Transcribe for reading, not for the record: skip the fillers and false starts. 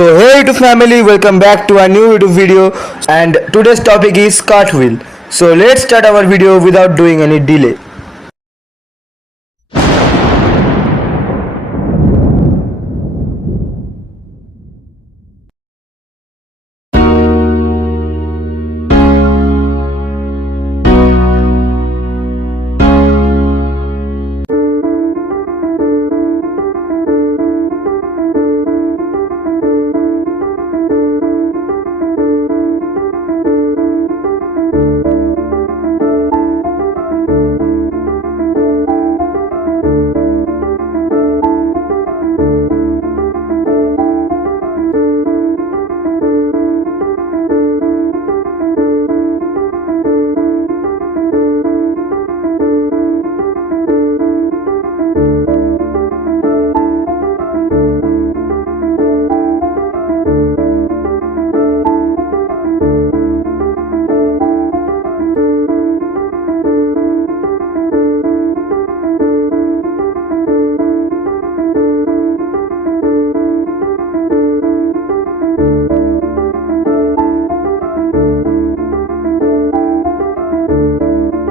So hey YouTube family, welcome back to a new YouTube video, and today's topic is cartwheel. So let's start our video without doing any delay.